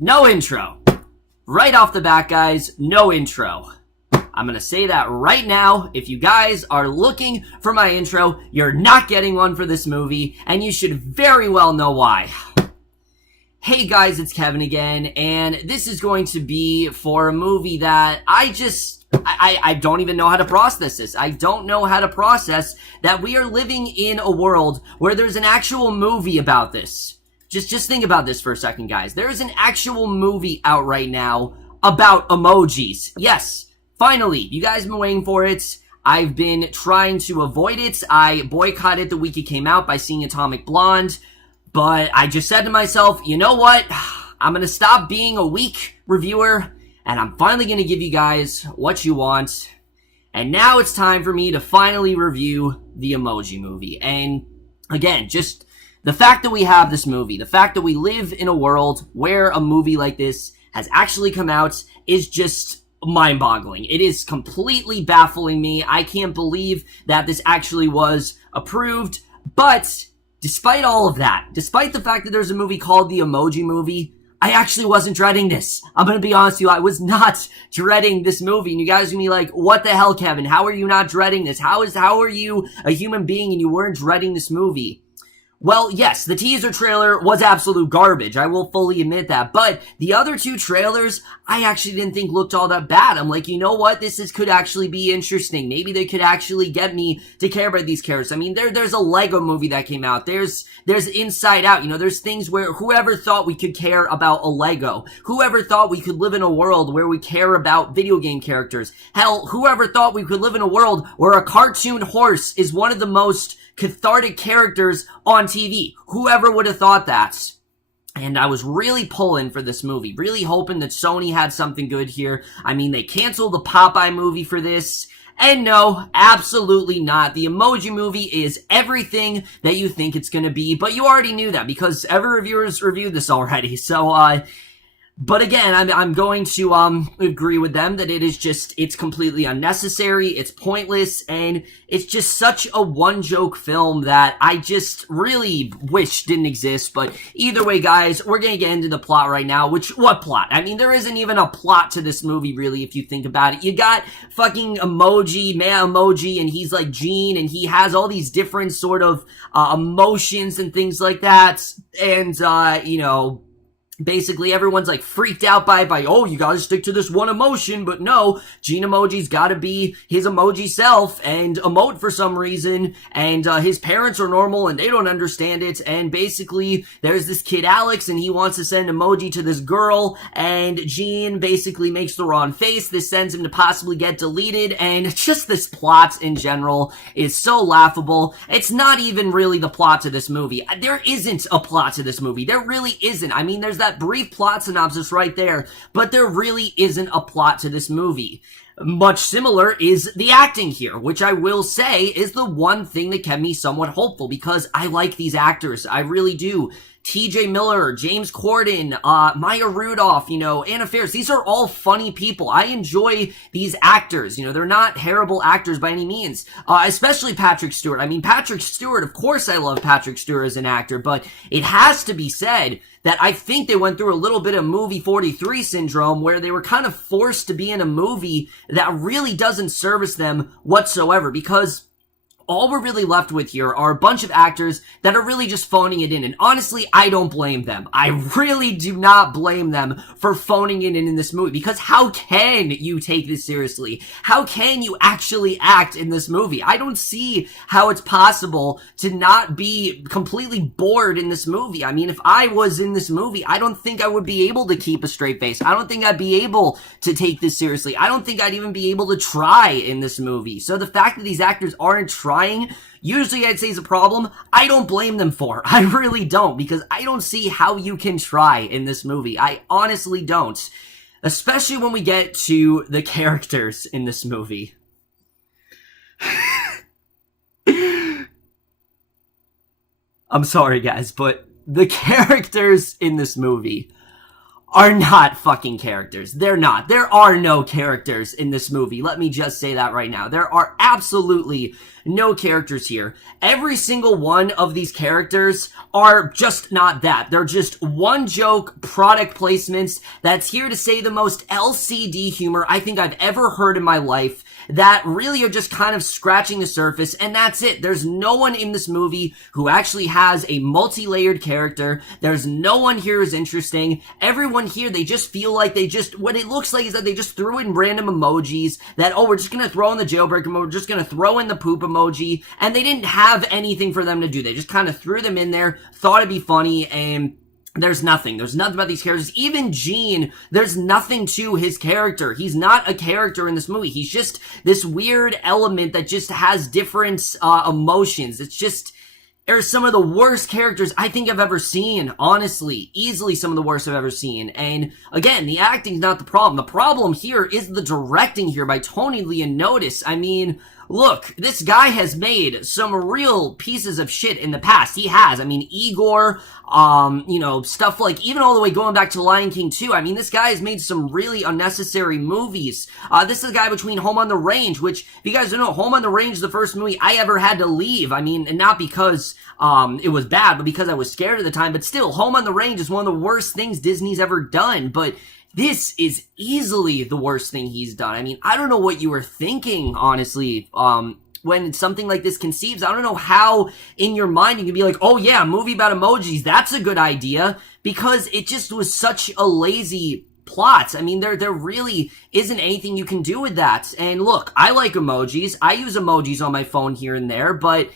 No intro. Right off the bat, guys, no intro. I'm gonna say that right now. If you guys are looking for my intro, you're not getting one for this movie, and you should very well know why. Hey guys, it's Kevin again, and this is going to be for a movie that I don't even know how to process this. I don't know how to process that we are living in a world where there's an actual movie about this. Just think about this for a second, guys. There is an actual movie out right now about emojis. Yes, finally. You guys have been waiting for it. I've been trying to avoid it. I boycotted the week it came out by seeing Atomic Blonde. But I just said to myself, you know what? I'm going to stop being a weak reviewer. And I'm finally going to give you guys what you want. And now it's time for me to finally review the Emoji Movie. And again, just the fact that we have this movie, the fact that we live in a world where a movie like this has actually come out is just mind-boggling. It is completely baffling me. I can't believe that this actually was approved. But despite all of that, despite the fact that there's a movie called the Emoji Movie, I actually wasn't dreading this. I'm gonna be honest with you, I was not dreading this movie. And you guys are gonna be like, what the hell, Kevin? How are you not dreading this? How are you a human being and you weren't dreading this movie? Well, yes, the teaser trailer was absolute garbage. I will fully admit that. But the other two trailers, I actually didn't think looked all that bad. I'm like, you know what? Could actually be interesting. Maybe they could actually get me to care about these characters. I mean, there's a Lego movie that came out. There's Inside Out. You know, there's things where whoever thought we could care about a Lego? Whoever thought we could live in a world where we care about video game characters? Hell, whoever thought we could live in a world where a cartoon horse is one of the most cathartic characters on TV. Whoever would have thought that? And I was really pulling for this movie, really hoping that Sony had something good here. I mean, they canceled the Popeye movie for this. And no, absolutely not. The Emoji Movie is everything that you think it's gonna be, but you already knew that because every reviewer's reviewed this already. So, but again, I'm going to, agree with them that it's completely unnecessary, it's pointless, and it's just such a one-joke film that I just really wish didn't exist. But either way, guys, we're gonna get into the plot right now, what plot? I mean, there isn't even a plot to this movie, really, if you think about it. You got fucking Emoji, and he's like Gene, and he has all these different sort of, emotions and things like that, and, you know, basically everyone's like freaked out by oh, you gotta stick to this one emotion, but no, Gene Emoji's gotta be his emoji self and emote for some reason, and his parents are normal and they don't understand it, and basically there's this kid Alex and he wants to send emoji to this girl, and Gene basically makes the wrong face. This sends him to possibly get deleted, and just this plot in general is so laughable. It's not even really the plot to this movie. There isn't a plot to this movie. There really isn't. I mean, there's that brief plot synopsis right there, but there really isn't a plot to this movie. Much similar is the acting here, which I will say is the one thing that kept me somewhat hopeful, because I like these actors. I really do. TJ Miller, James Corden, Maya Rudolph, you know, Anna Faris. These are all funny people. I enjoy these actors. You know, they're not terrible actors by any means. Especially Patrick Stewart. I mean, Patrick Stewart, of course I love Patrick Stewart as an actor, but it has to be said that I think they went through a little bit of movie 43 syndrome, where they were kind of forced to be in a movie that really doesn't service them whatsoever, because all we're really left with here are a bunch of actors that are really just phoning it in. And honestly, I don't blame them. I really do not blame them for phoning it in this movie, because how can you take this seriously? How can you actually act in this movie? I don't see how it's possible to not be completely bored in this movie. I mean, if I was in this movie, I don't think I would be able to keep a straight face. I don't think I'd be able to take this seriously. I don't think I'd even be able to try in this movie. So the fact that these actors aren't trying, usually I'd say is a problem. I don't blame them for. I really don't, because I don't see how you can try in this movie. I honestly don't. Especially when we get to the characters in this movie. I'm sorry, guys, but the characters in this movie are not fucking characters. They're not. There are no characters in this movie. Let me just say that right now. There are absolutely no characters here. Every single one of these characters are just not that. They're just one joke product placements that's here to say the most LCD humor I think I've ever heard in my life, that really are just kind of scratching the surface, and that's it. There's no one in this movie who actually has a multi-layered character. There's no one here who's interesting. Everyone here, they just feel like what it looks like is that they just threw in random emojis that, oh, we're just gonna throw in the jailbreak emoji, we're just gonna throw in the poop emoji, and they didn't have anything for them to do. They just kind of threw them in there, thought it'd be funny, and there's nothing about these characters. Even Gene, there's nothing to his character. He's not a character in this movie. He's just this weird element that just has different emotions. It's just, they're some of the worst characters I think I've ever seen, honestly. Easily some of the worst I've ever seen. And again, the acting's not the problem. The problem here is the directing here by Tony Leondis. I mean, look, this guy has made some real pieces of shit in the past. He has. I mean, Igor, stuff like, even all the way going back to Lion King 2. I mean, this guy has made some really unnecessary movies. This is a guy between Home on the Range, which, if you guys don't know, Home on the Range is the first movie I ever had to leave. I mean, and not because, it was bad, but because I was scared at the time. But still, Home on the Range is one of the worst things Disney's ever done. But this is easily the worst thing he's done. I mean, I don't know what you were thinking, honestly, when something like this conceives. I don't know how in your mind you can be like, oh yeah, a movie about emojis, that's a good idea, because it just was such a lazy plot. I mean, there really isn't anything you can do with that. And look, I like emojis. I use emojis on my phone here and there, but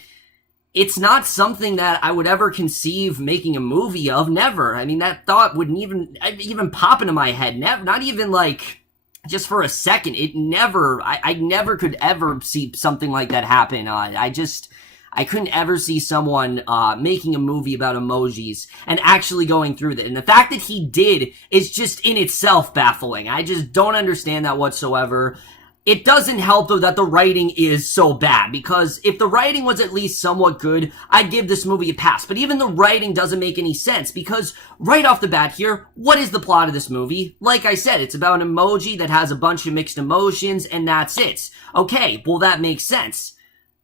it's not something that I would ever conceive making a movie of. Never. I mean, that thought wouldn't even pop into my head. Never, not even like just for a second. It never, I never could ever see something like that happen. I couldn't ever see someone making a movie about emojis and actually going through that. And the fact that he did is just in itself baffling. I just don't understand that whatsoever. It doesn't help, though, that the writing is so bad, because if the writing was at least somewhat good, I'd give this movie a pass. But even the writing doesn't make any sense, because right off the bat here, what is the plot of this movie? Like I said, it's about an emoji that has a bunch of mixed emotions, and that's it. Okay, well, that makes sense.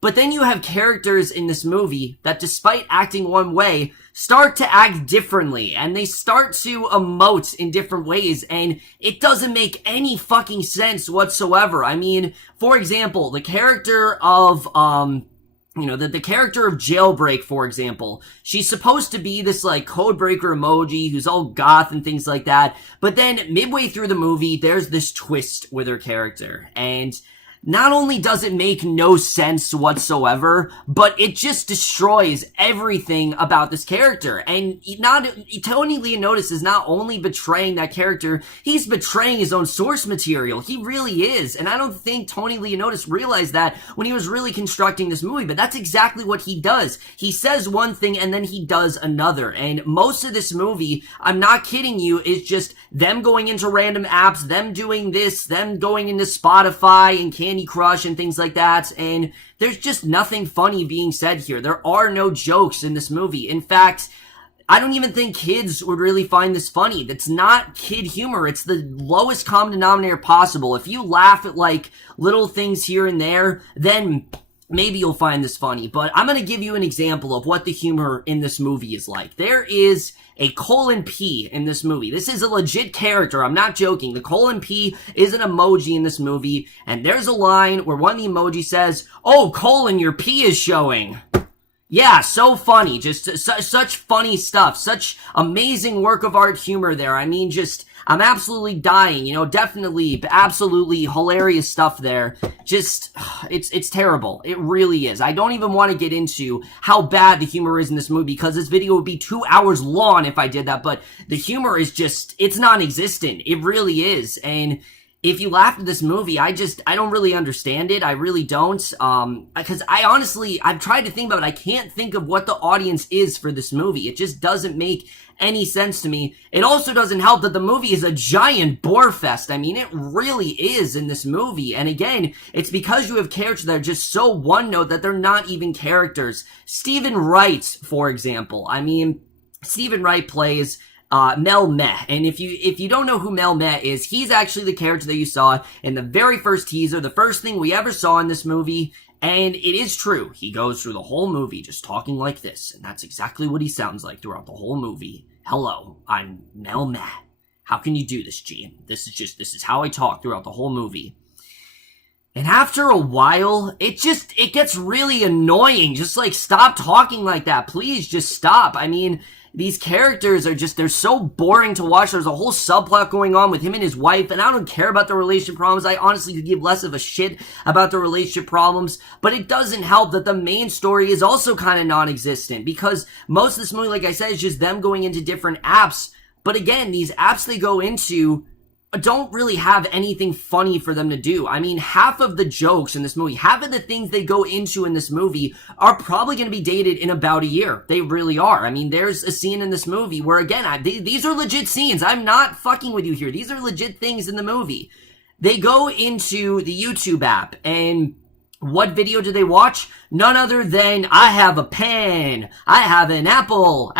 But then you have characters in this movie that, despite acting one way, start to act differently, and they start to emote in different ways, and it doesn't make any fucking sense whatsoever. I mean, for example, the character of, the character of Jailbreak, for example, she's supposed to be this, like, codebreaker emoji who's all goth and things like that, but then midway through the movie, there's this twist with her character, and not only does it make no sense whatsoever, but it just destroys everything about this character. And Tony Leondis is not only betraying that character, he's betraying his own source material. He really is. And I don't think Tony Leondis realized that when he was really constructing this movie, but that's exactly what he does. He says one thing and then he does another. And most of this movie, I'm not kidding you, is just them going into random apps, them doing this, them going into Spotify and Candy Crush and things like that, and there's just nothing funny being said here. There are no jokes in this movie. In fact, I don't even think kids would really find this funny. That's not kid humor. It's the lowest common denominator possible. If you laugh at, like, little things here and there, then maybe you'll find this funny. But I'm going to give you an example of what the humor in this movie is like. There is a P in this movie. This is a legit character. I'm not joking. The P is an emoji in this movie, and there's a line where one of the emojis says, "Oh, your P is showing." Yeah, so funny. Just such funny stuff. Such amazing work of art humor there. I mean, I'm absolutely dying, definitely, absolutely hilarious stuff there. Just, it's terrible. It really is. I don't even want to get into how bad the humor is in this movie, because this video would be 2 hours long if I did that, but the humor is just, it's non-existent. It really is. And if you laughed at this movie, I don't really understand it. I really don't. Because I've tried to think about it. I can't think of what the audience is for this movie. It just doesn't make any sense to me. It also doesn't help that the movie is a giant bore fest. I mean, it really is in this movie. And again, it's because you have characters that are just so one note that they're not even characters. Stephen Wright, for example. I mean, Stephen Wright plays Mel Meh. And if you don't know who Mel Meh is, he's actually the character that you saw in the very first teaser, the first thing we ever saw in this movie. And it is true. He goes through the whole movie just talking like this. And that's exactly what he sounds like throughout the whole movie. Hello, I'm Mel Meh. How can you do this, G? This is how I talk throughout the whole movie. And after a while, it gets really annoying. Just like, stop talking like that. Please just stop. I mean, these characters are they're so boring to watch. There's a whole subplot going on with him and his wife, and I don't care about the relationship problems. I honestly could give less of a shit about the relationship problems, but it doesn't help that the main story is also kind of non-existent, because most of this movie, like I said, is just them going into different apps. But again, these apps they go into don't really have anything funny for them to do. I mean, half of the jokes in this movie, half of the things they go into in this movie are probably going to be dated in about a year. They really are. I mean, there's a scene in this movie where, again, these are legit scenes. I'm not fucking with you here. These are legit things in the movie. They go into the YouTube app, and what video do they watch? None other than, I have a pen. I have an apple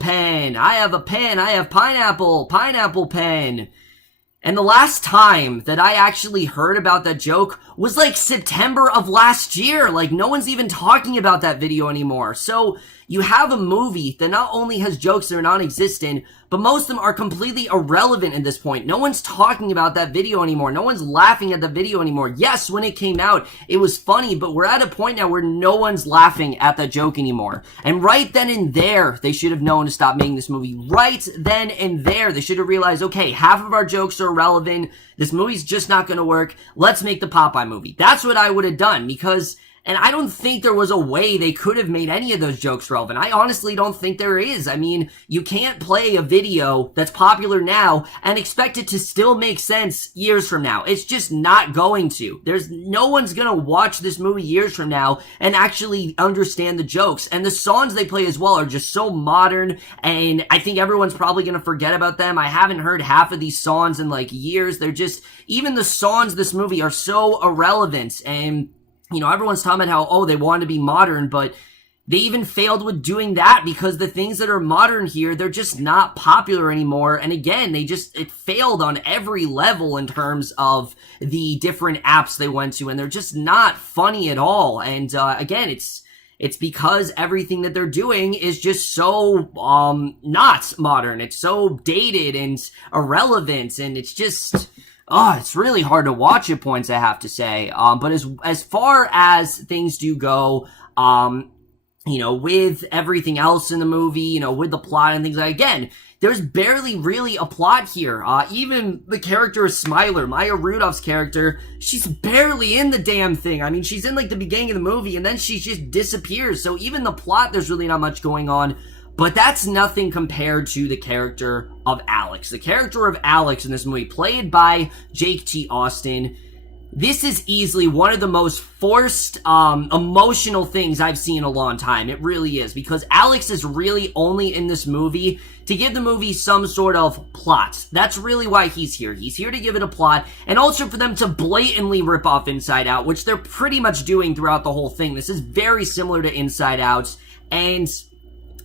pen. I have a pen. I have pineapple pen. And the last time that I actually heard about that joke was like September of last year. Like, no one's even talking about that video anymore. So you have a movie that not only has jokes that are non-existent, but most of them are completely irrelevant at this point. No one's talking about that video anymore. No one's laughing at the video anymore. Yes, when it came out, it was funny, but we're at a point now where no one's laughing at that joke anymore. And right then and there, they should have known to stop making this movie. Right then and there, they should have realized, okay, half of our jokes are irrelevant. This movie's just not gonna work. Let's make the Popeye movie. That's what I would have done, because... And I don't think there was a way they could have made any of those jokes relevant. I honestly don't think there is. I mean, you can't play a video that's popular now and expect it to still make sense years from now. It's just not going to. No one's gonna watch this movie years from now and actually understand the jokes. And the songs they play as well are just so modern, and I think everyone's probably gonna forget about them. I haven't heard half of these songs in like years. They're just, even the songs this movie are so irrelevant, and you know, everyone's talking about how, oh, they want to be modern, but they even failed with doing that, because the things that are modern here, they're just not popular anymore. And again, it failed on every level in terms of the different apps they went to, and they're just not funny at all. And again, it's because everything that they're doing is just so not modern. It's so dated and irrelevant, and it's just... Oh, it's really hard to watch at points, I have to say. But as far as things do go, you know, with everything else in the movie, you know, with the plot and things like, again, there's barely really a plot here. Even the character of Smiler, Maya Rudolph's character, she's barely in the damn thing. I mean, she's in like the beginning of the movie, and then she just disappears. So even the plot, there's really not much going on. But that's nothing compared to the character of Alex. The character of Alex in this movie, played by Jake T. Austin, this is easily one of the most forced, emotional things I've seen in a long time. It really is, because Alex is really only in this movie to give the movie some sort of plot. That's really why he's here. He's here to give it a plot, and also for them to blatantly rip off Inside Out, which they're pretty much doing throughout the whole thing. This is very similar to Inside Out, and...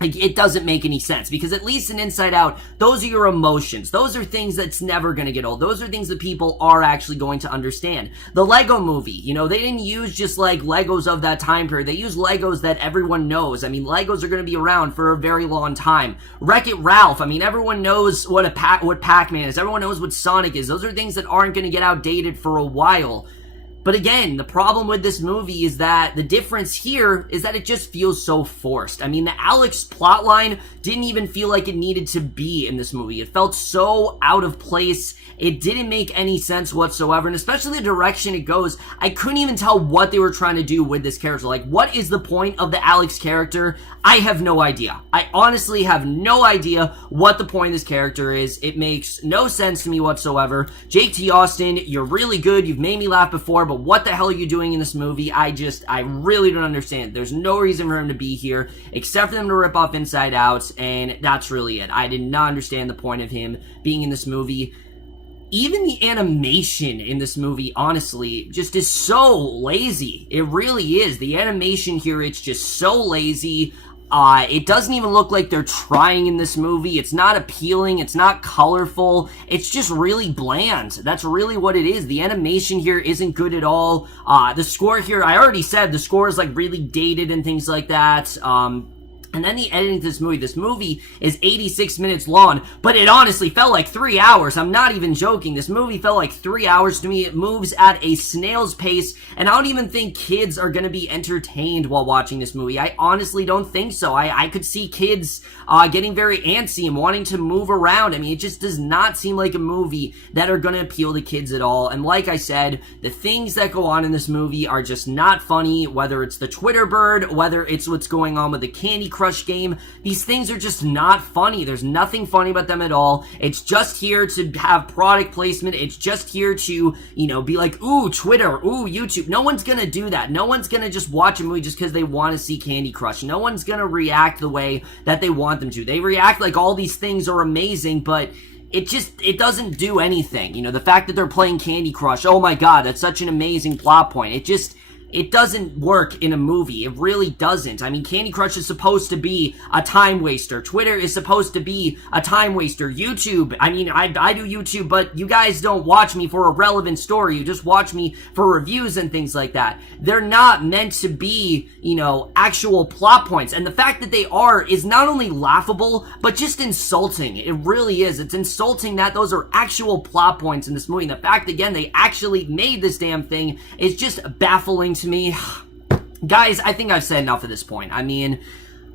it doesn't make any sense, because at least in Inside Out, those are your emotions. Those are things that's never going to get old. Those are things that people are actually going to understand. The Lego movie, you know, they didn't use just like Legos of that time period. They used Legos that everyone knows. I mean, Legos are going to be around for a very long time. Wreck-It Ralph, I mean, everyone knows what Pac-Man is. Everyone knows what Sonic is. Those are things that aren't going to get outdated for a while. But again, the problem with this movie is that the difference here is that it just feels so forced. I mean, the Alex plotline didn't even feel like it needed to be in this movie. It felt so out of place. It didn't make any sense whatsoever, and especially the direction it goes. I couldn't even tell what they were trying to do with this character. Like, what is the point of the Alex character? I have no idea. I honestly have no idea what the point of this character is. It makes no sense to me whatsoever. Jake T. Austin, you're really good. You've made me laugh before, but what the hell are you doing in this movie? I really don't understand. There's no reason for him to be here, except for them to rip off Inside Out, and that's really it. I did not understand the point of him being in this movie. Even the animation in this movie, honestly, just is so lazy. It really is. The animation here, it's just so lazy. It doesn't even look like they're trying in this movie. It's not appealing. It's not colorful. It's just really bland. That's really what it is. The animation here isn't good at all. The score here, I already said the score is like really dated and things like that. And then the editing to this movie is 86 minutes long, but it honestly felt like 3 hours. I'm not even joking. This movie felt like 3 hours to me. It moves at a snail's pace, and I don't even think kids are going to be entertained while watching this movie. I honestly don't think so. I could see kids getting very antsy and wanting to move around. I mean, it just does not seem like a movie that are going to appeal to kids at all. And like I said, the things that go on in this movie are just not funny, whether it's the Twitter bird, whether it's what's going on with the Candy Crush game. These things are just not funny. There's nothing funny about them at all. It's just here to have product placement. It's just here to, you know, be like, ooh, Twitter, ooh, YouTube. No one's gonna do that. No one's gonna just watch a movie just because they want to see Candy Crush. No one's gonna react the way that they want them to. They react like all these things are amazing, but it doesn't do anything. You know, the fact that they're playing Candy Crush, oh my god, that's such an amazing plot point. It doesn't work in a movie. It really doesn't. I mean, Candy Crush is supposed to be a time waster. Twitter is supposed to be a time waster. YouTube, I mean, I do YouTube, but you guys don't watch me for a relevant story. You just watch me for reviews and things like that. They're not meant to be, you know, actual plot points. And the fact that they are is not only laughable, but just insulting. It really is. It's insulting that those are actual plot points in this movie. And the fact, again, they actually made this damn thing is just baffling to me. Guys, I think I've said enough at this point. I mean,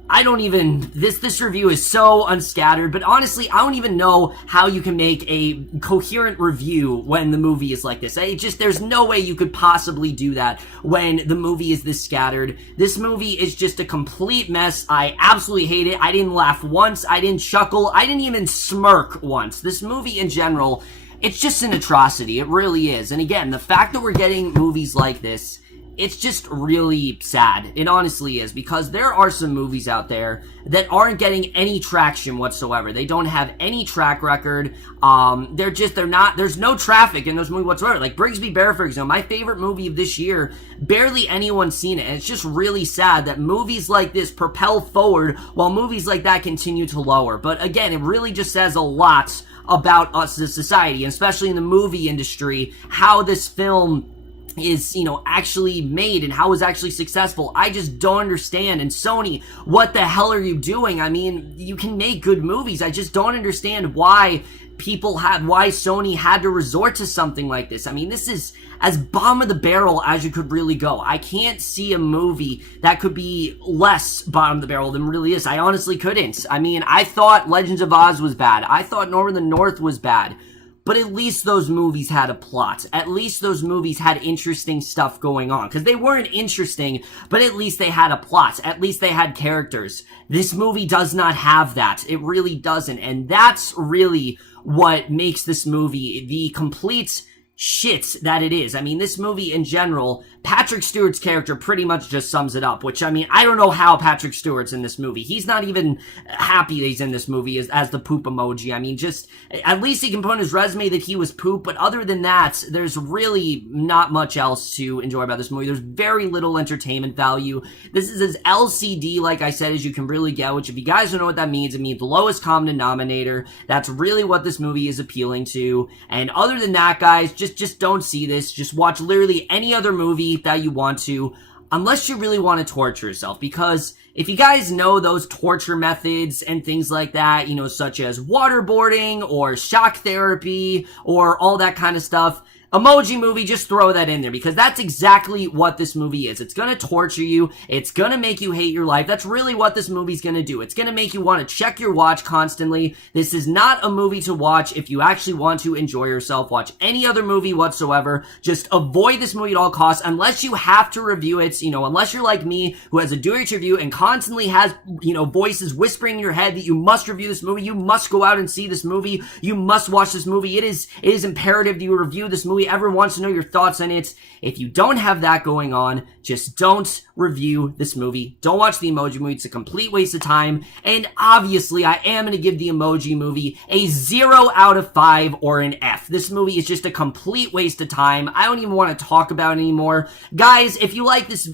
I don't even, this review is so unscattered, but honestly, I don't even know how you can make a coherent review when the movie is like this. There's no way you could possibly do that when the movie is this scattered. This movie is just a complete mess. I absolutely hate it. I didn't laugh once. I didn't chuckle. I didn't even smirk once. This movie in general, it's just an atrocity. It really is. And again, the fact that we're getting movies like this, it's just really sad. It honestly is, because there are some movies out there that aren't getting any traction whatsoever. They don't have any track record. There's no traffic in those movies whatsoever. Like Brigsby Bear, for example, my favorite movie of this year, barely anyone's seen it. And it's just really sad that movies like this propel forward while movies like that continue to lower. But again, it really just says a lot about us as a society, and especially in the movie industry, how this film is, you know, actually made and how it's actually successful. I just don't understand. And Sony, what the hell are you doing? I mean, you can make good movies. I just don't understand why Sony had to resort to something like this. I mean, this is as bottom of the barrel as you could really go. I can't see a movie that could be less bottom of the barrel than it really is. I honestly couldn't. I mean, I thought Legends of Oz was bad. I thought North of the North was bad. But at least those movies had a plot. At least those movies had interesting stuff going on. Because they weren't interesting, but at least they had a plot. At least they had characters. This movie does not have that. It really doesn't. And that's really what makes this movie the complete shit that it is. I mean, this movie in general, Patrick Stewart's character pretty much just sums it up, which, I mean, I don't know how Patrick Stewart's in this movie. He's not even happy that he's in this movie as the poop emoji. I mean, just, at least he can put on his resume that he was poop, but other than that, there's really not much else to enjoy about this movie. There's very little entertainment value. This is as LCD, like I said, as you can really get, which if you guys don't know what that means, it means the lowest common denominator. That's really what this movie is appealing to. And other than that, guys, just don't see this. Just watch literally any other movie that you want to, unless you really want to torture yourself. Because if you guys know those torture methods and things like that, you know, such as waterboarding or shock therapy or all that kind of stuff, Emoji Movie, just throw that in there, because that's exactly what this movie is. It's gonna torture you. It's gonna make you hate your life. That's really what this movie's gonna do. It's gonna make you want to check your watch constantly. This is not a movie to watch if you actually want to enjoy yourself. Watch any other movie whatsoever. Just avoid this movie at all costs, unless you have to review it, you know, unless you're like me, who has a do-it review and constantly has, you know, voices whispering in your head that you must review this movie, you must go out and see this movie, you must watch this movie. It is imperative that you review this movie. movie, everyone wants to know your thoughts on it. If you don't have that going on, just don't review this movie. Don't watch the Emoji movie. It's a complete waste of time. And obviously, I am going to give the Emoji movie a 0 out of 5 or an F. This movie is just a complete waste of time. I don't even want to talk about it anymore. Guys, if you like this,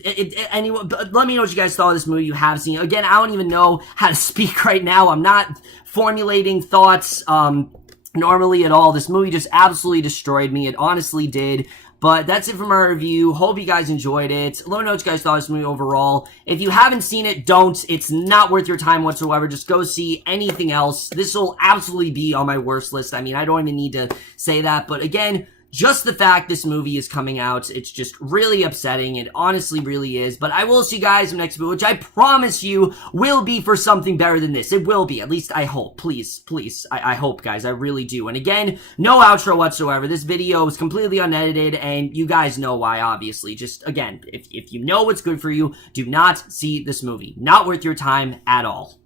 anyone, let me know what you guys thought of this movie you have seen. Again, I don't even know how to speak right now. I'm not formulating thoughts normally at all. This movie just absolutely destroyed me. It honestly did. But that's it for my review. Hope you guys enjoyed it. Let me know what you guys thought of this movie overall. If you haven't seen it, don't. It's not worth your time whatsoever. Just go see anything else. This will absolutely be on my worst list. I mean, I don't even need to say that. But again, just the fact this movie is coming out, it's just really upsetting. It honestly really is. But I will see you guys in the next video, which I promise you will be for something better than this. It will be. At least I hope. Please, please. I hope, guys. I really do. And again, no outro whatsoever. This video is completely unedited, and you guys know why, obviously. Just, again, if you know what's good for you, do not see this movie. Not worth your time at all.